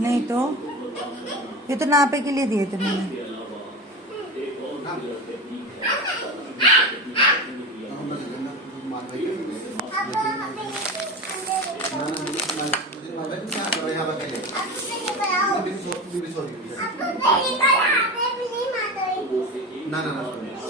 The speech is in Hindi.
नहीं तो ये तो नापे के लिए दिए थे मैंने। ना ना ना